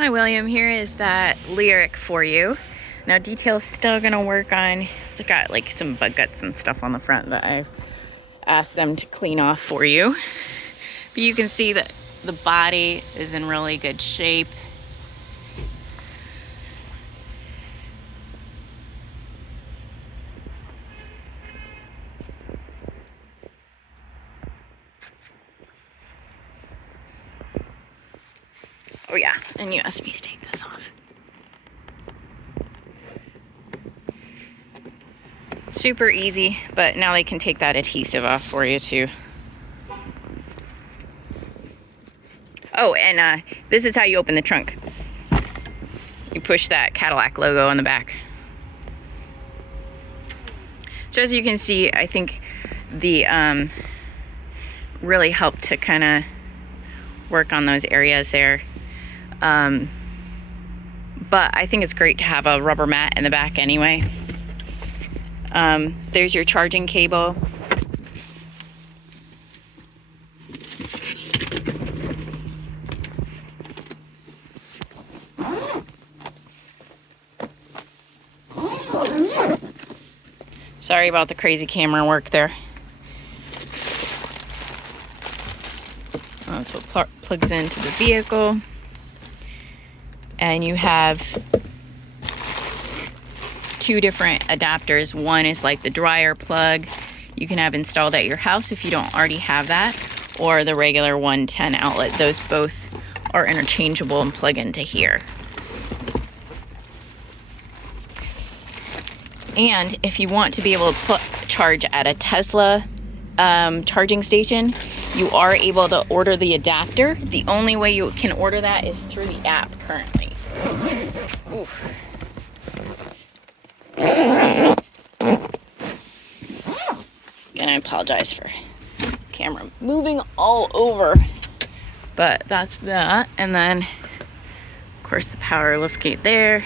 Hi William, here is that Lyriq for you. Now detail's still gonna work on, it's got like some bug guts and stuff on the front that I've asked them to clean off for you. But you can see that the body is in really good shape. Oh yeah, and you asked me to take this off. Super easy, but now they can take that adhesive off for you too. Oh, and this is how you open the trunk. You push that Cadillac logo on the back. So as you can see, I think the really helped to kind of work on those areas there. But I think it's great to have a rubber mat in the back anyway. There's your charging cable. Sorry about the crazy camera work there. That's what plugs into the vehicle. And you have two different adapters. One is like the dryer plug you can have installed at your house if you don't already have that, or the regular 110 outlet. Those both are interchangeable and plug into here. And if you want to be able to charge at a Tesla charging station, you are able to order the adapter. The only way you can order that is through the app currently. Oof. And I apologize for camera moving all over, but that's that. And then of course the power lift gate there.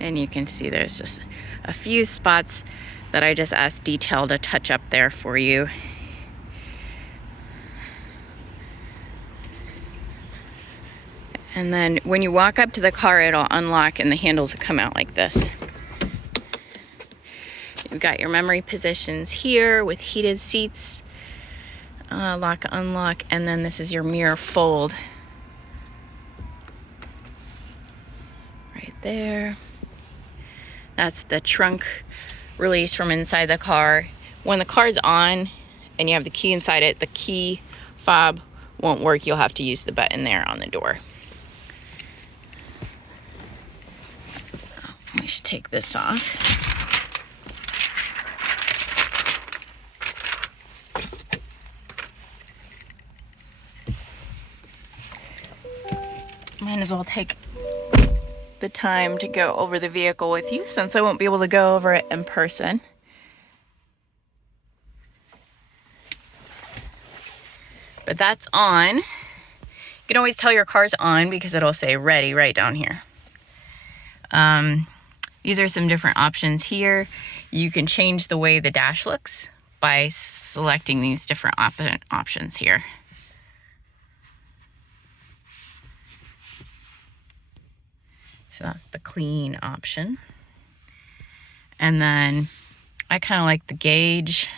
And you can see there's just a few spots that I just asked detail to touch up there for you. And then when you walk up to the car, it'll unlock and the handles will come out like this. You've got your memory positions here with heated seats, lock, unlock, and then this is your mirror fold right there. That's the trunk release from inside the car. When the car's on and you have the key inside it, the key fob won't work. You'll have to use the button there on the door. We should take this off. Might as well take the time to go over the vehicle with you since I won't be able to go over it in person. But that's on. You can always tell your car's on because it'll say ready right down here. These are some different options here. You can change the way the dash looks by selecting these different options here. So that's the clean option. And then I kind of like the gauge,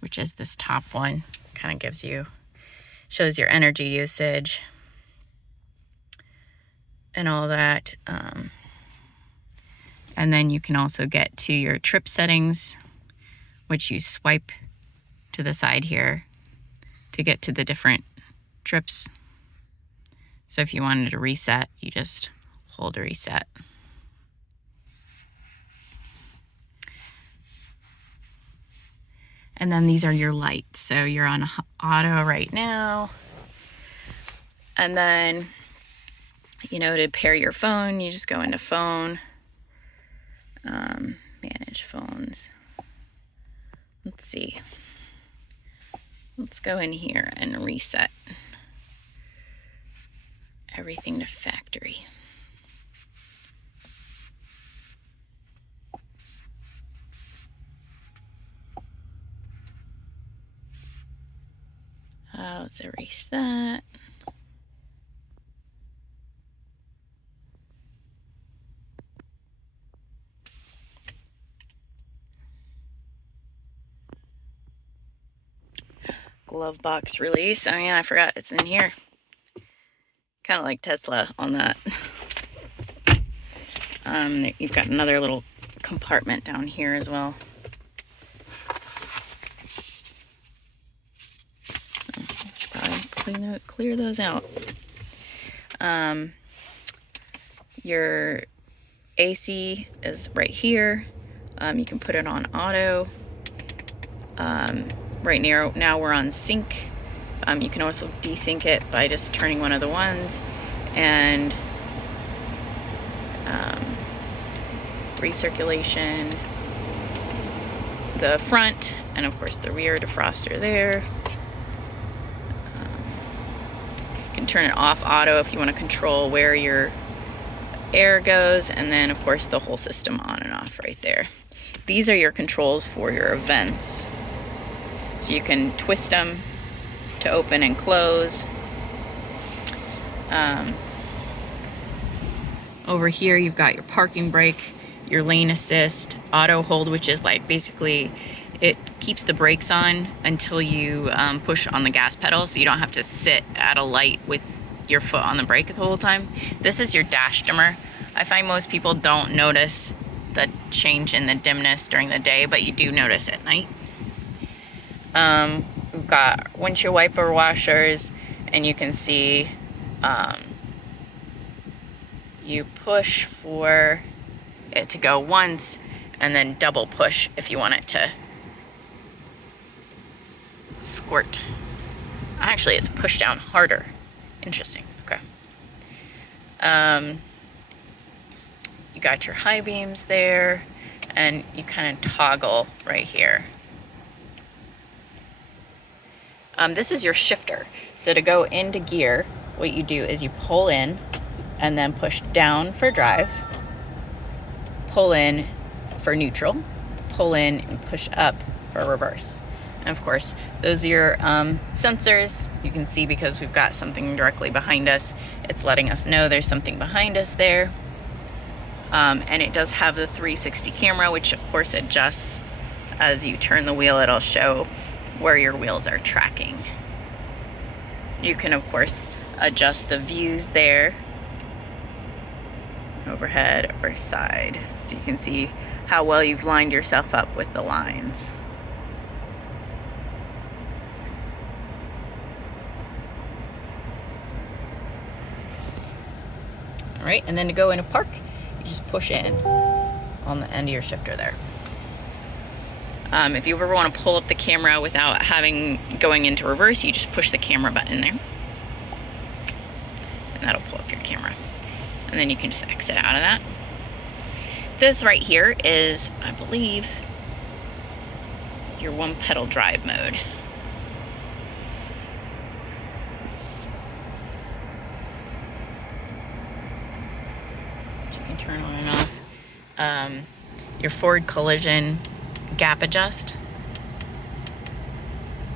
which is this top one. Kind of gives you, shows your energy usage and all that. And then you can also get to your trip settings, which you swipe to the side here to get to the different trips. So if you wanted to reset, you just hold reset. And then these are your lights. So you're on auto right now. And then, you know, to pair your phone, you just go into phone, manage phones. Let's see. Let's go in here and reset everything to factory. Let's erase that. Glove box release. Oh yeah, I forgot it's in here. Kind of like Tesla on that. You've got another little compartment down here as well. Should probably clear those out. Your AC is right here. You can put it on auto. Right now we're on sync. You can also desync it by just turning one of the ones, and recirculation, the front, and of course the rear defroster there. You can turn it off auto if you want to control where your air goes, and then of course the whole system on and off right there. These are your controls for your vents. So you can twist them to open and close. Over here you've got your parking brake, your lane assist, auto hold, which is like basically it keeps the brakes on until you push on the gas pedal, so you don't have to sit at a light with your foot on the brake the whole time. This is your dash dimmer. I find most people don't notice the change in the dimness during the day, but you do notice at night. We've got windshield wiper washers, and you can see you push for it to go once, and then double push if you want it to squirt. Actually, it's pushed down harder. Interesting. Okay. You got your high beams there, and you kind of toggle right here. This is your shifter. So to go into gear, what you do is you pull in and then push down for drive, pull in for neutral, pull in and push up for reverse. And of course, those are your sensors. You can see because we've got something directly behind us, it's letting us know there's something behind us there. And it does have the 360 camera, which of course adjusts as you turn the wheel. It'll show where your wheels are tracking. You can of course adjust the views there, overhead or side, so you can see how well you've lined yourself up with the lines. All right, and then to go into park, you just push in on the end of your shifter there. If you ever want to pull up the camera without going into reverse, you just push the camera button there, and that'll pull up your camera. And then you can just exit out of that. This right here is, I believe, your one pedal drive mode. Which you can turn on and off. Your forward collision gap adjust.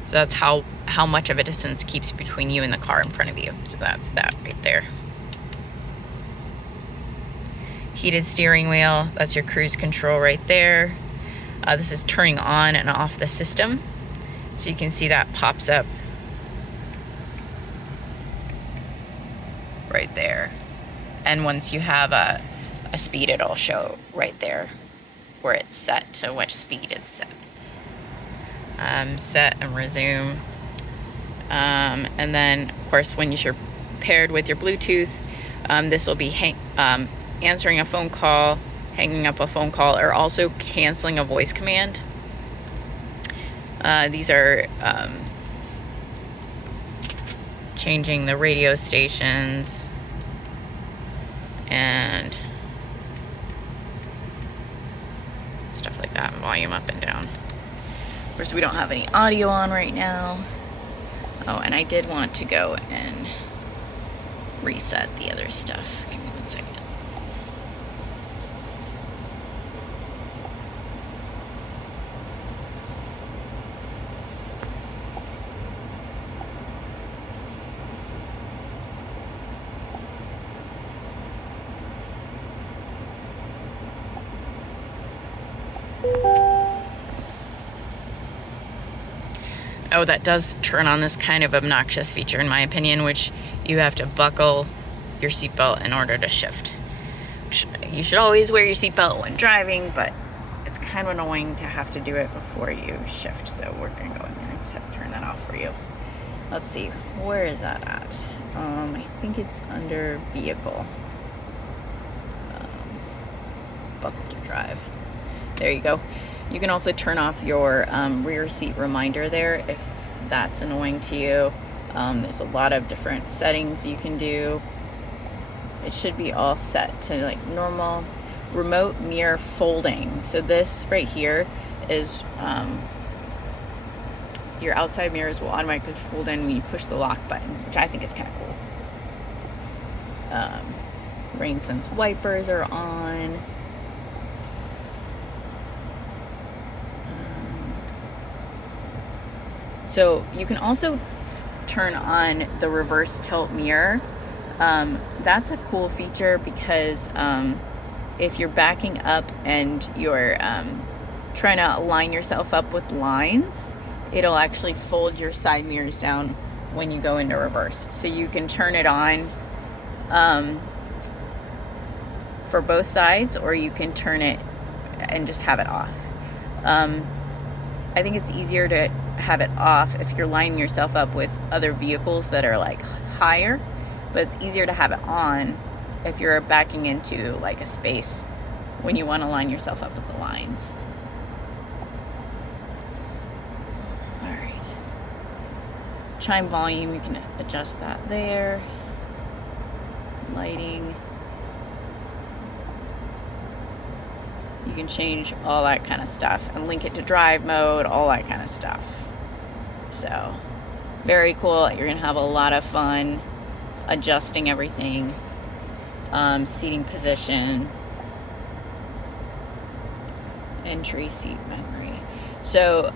So that's how much of a distance keeps between you and the car in front of you. So that's that right there. Heated steering wheel, that's your cruise control right there. This is turning on and off the system. So you can see that pops up right there. And once you have a speed, it'll show right there where it's set to which speed it's set. Set and resume. And then, of course, when you're paired with your Bluetooth, this will be answering a phone call, hanging up a phone call, or also canceling a voice command. These are changing the radio stations and stuff like that, volume up and down. Of course, we don't have any audio on right now. Oh, and I did want to go and reset the other stuff. Give me 1 second. Oh, that does turn on this kind of obnoxious feature, in my opinion, which you have to buckle your seatbelt in order to shift. You should always wear your seatbelt when driving, but it's kind of annoying to have to do it before you shift. So we're gonna go in there and turn that off for you. Let's see, where is that at? I think it's under vehicle. Buckle to drive. There you go. You can also turn off your rear seat reminder there if that's annoying to you. There's a lot of different settings you can do. It should be all set to like normal. Remote mirror folding. So this right here is your outside mirrors will automatically fold in when you push the lock button, which I think is kind of cool. Rain sense wipers are on. So you can also turn on the reverse tilt mirror. That's a cool feature because if you're backing up and you're trying to line yourself up with lines, it'll actually fold your side mirrors down when you go into reverse. So you can turn it on for both sides, or you can turn it and just have it off. I think it's easier to have it off if you're lining yourself up with other vehicles that are like higher, but it's easier to have it on if you're backing into like a space when you want to line yourself up with the lines. All right. Chime volume, you can adjust that there. Lighting. You can change all that kind of stuff and link it to drive mode, all that kind of stuff. So, very cool. You're gonna have a lot of fun adjusting everything. Seating position, entry seat memory. So,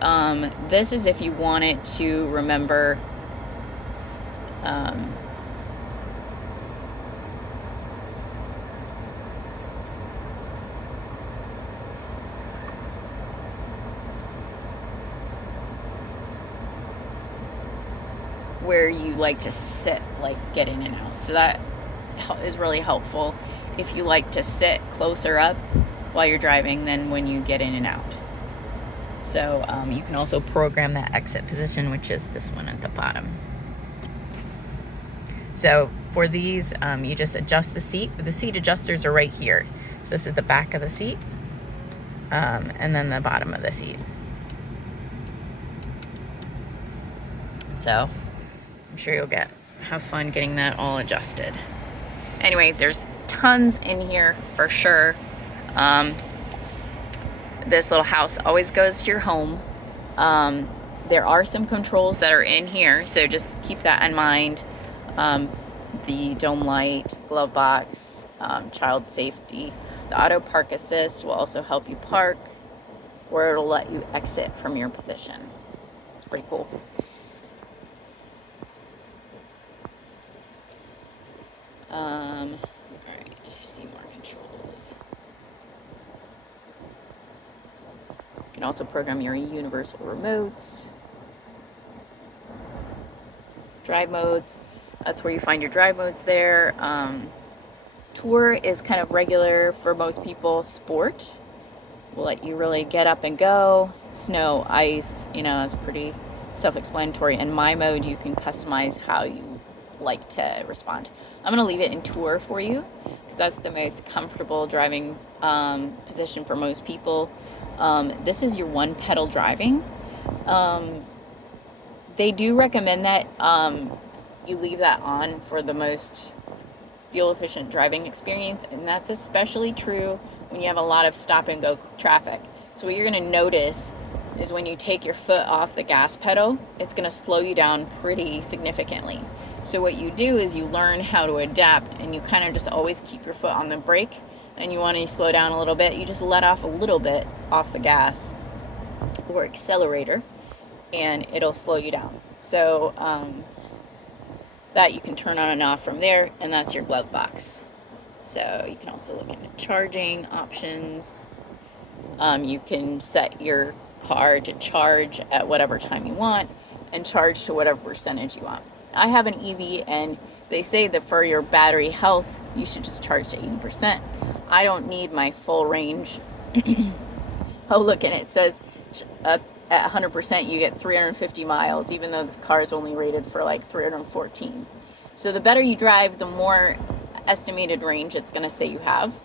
this is if you wanted to remember where you like to sit, like get in and out. So that is really helpful if you like to sit closer up while you're driving than when you get in and out. So you can also program that exit position, which is this one at the bottom. So for these, you just adjust the seat. The seat adjusters are right here. So this is the back of the seat, and then the bottom of the seat. So I'm sure you'll have fun getting that all adjusted. Anyway, there's tons in here for sure. This little house always goes to your home. There are some controls that are in here, so just keep that in mind. The dome light, glove box, child safety. The auto park assist will also help you park, or it'll let you exit from your position. It's pretty cool. All right, see more controls. You can also program your universal remotes. Drive modes, that's where you find your drive modes there. Tour is kind of regular for most people. Sport will let you really get up and go. Snow, ice, it's pretty self-explanatory. And my mode, you can customize how you like to respond. I'm gonna leave it in tour for you because that's the most comfortable driving position for most people. This is your one pedal driving. They do recommend that you leave that on for the most fuel efficient driving experience, and that's especially true when you have a lot of stop and go traffic. So what you're gonna notice is when you take your foot off the gas pedal, it's going to slow you down pretty significantly. So what you do is you learn how to adapt, and you kind of just always keep your foot on the brake, and you want to slow down a little bit, you just let off a little bit off the gas or accelerator, and it'll slow you down. So that you can turn on and off from there, and that's your glove box. So you can also look into charging options. You can set your car to charge at whatever time you want and charge to whatever percentage you want. I have an EV, and they say that for your battery health, you should just charge to 80%. I don't need my full range. Oh, look, and it says at 100% you get 350 miles, even though this car is only rated for like 314. So the better you drive, the more estimated range it's going to say you have.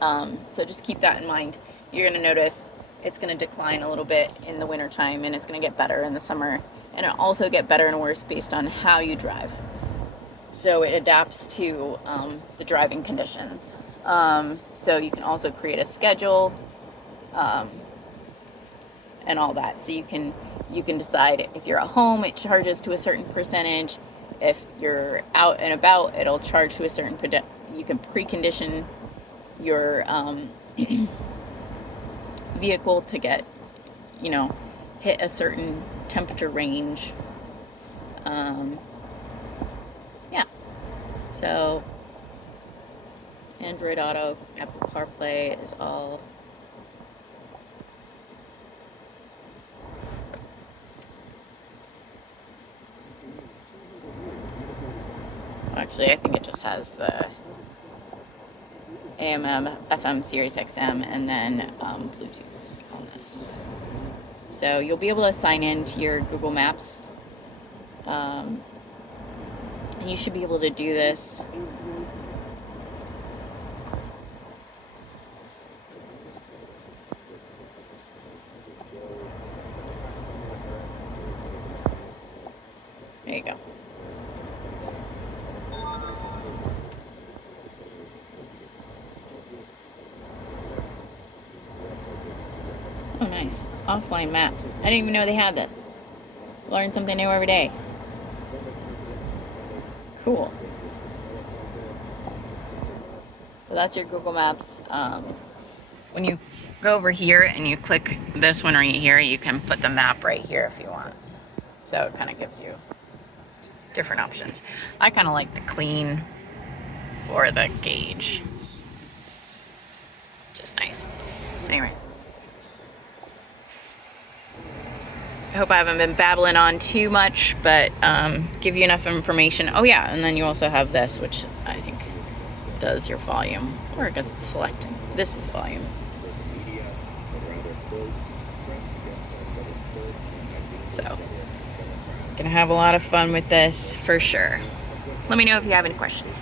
So just keep that in mind. You're going to notice it's going to decline a little bit in the wintertime, and it's going to get better in the summer. And it'll also get better and worse based on how you drive. So it adapts to the driving conditions. So you can also create a schedule and all that. So you can decide if you're at home, it charges to a certain percentage. If you're out and about, it'll charge to a certain you can precondition your vehicle to get, hit a certain temperature range. Yeah. So Android Auto, Apple CarPlay is all actually, I think it just has the AM, FM, Sirius XM, and then Bluetooth on this. So you'll be able to sign in to your Google Maps. And you should be able to do this. There you go. Oh, nice. Offline maps. I didn't even know they had this. Learn something new every day. Cool. So that's your Google Maps. When you go over here and you click this one right here, you can put the map right here if you want. So it kind of gives you different options. I kind of like the clean or the gauge. Just nice. Anyway. I hope I haven't been babbling on too much, but give you enough information. Oh yeah, and then you also have this, which I think does your volume, or I guess selecting. This is volume. So, gonna have a lot of fun with this for sure. Let me know if you have any questions.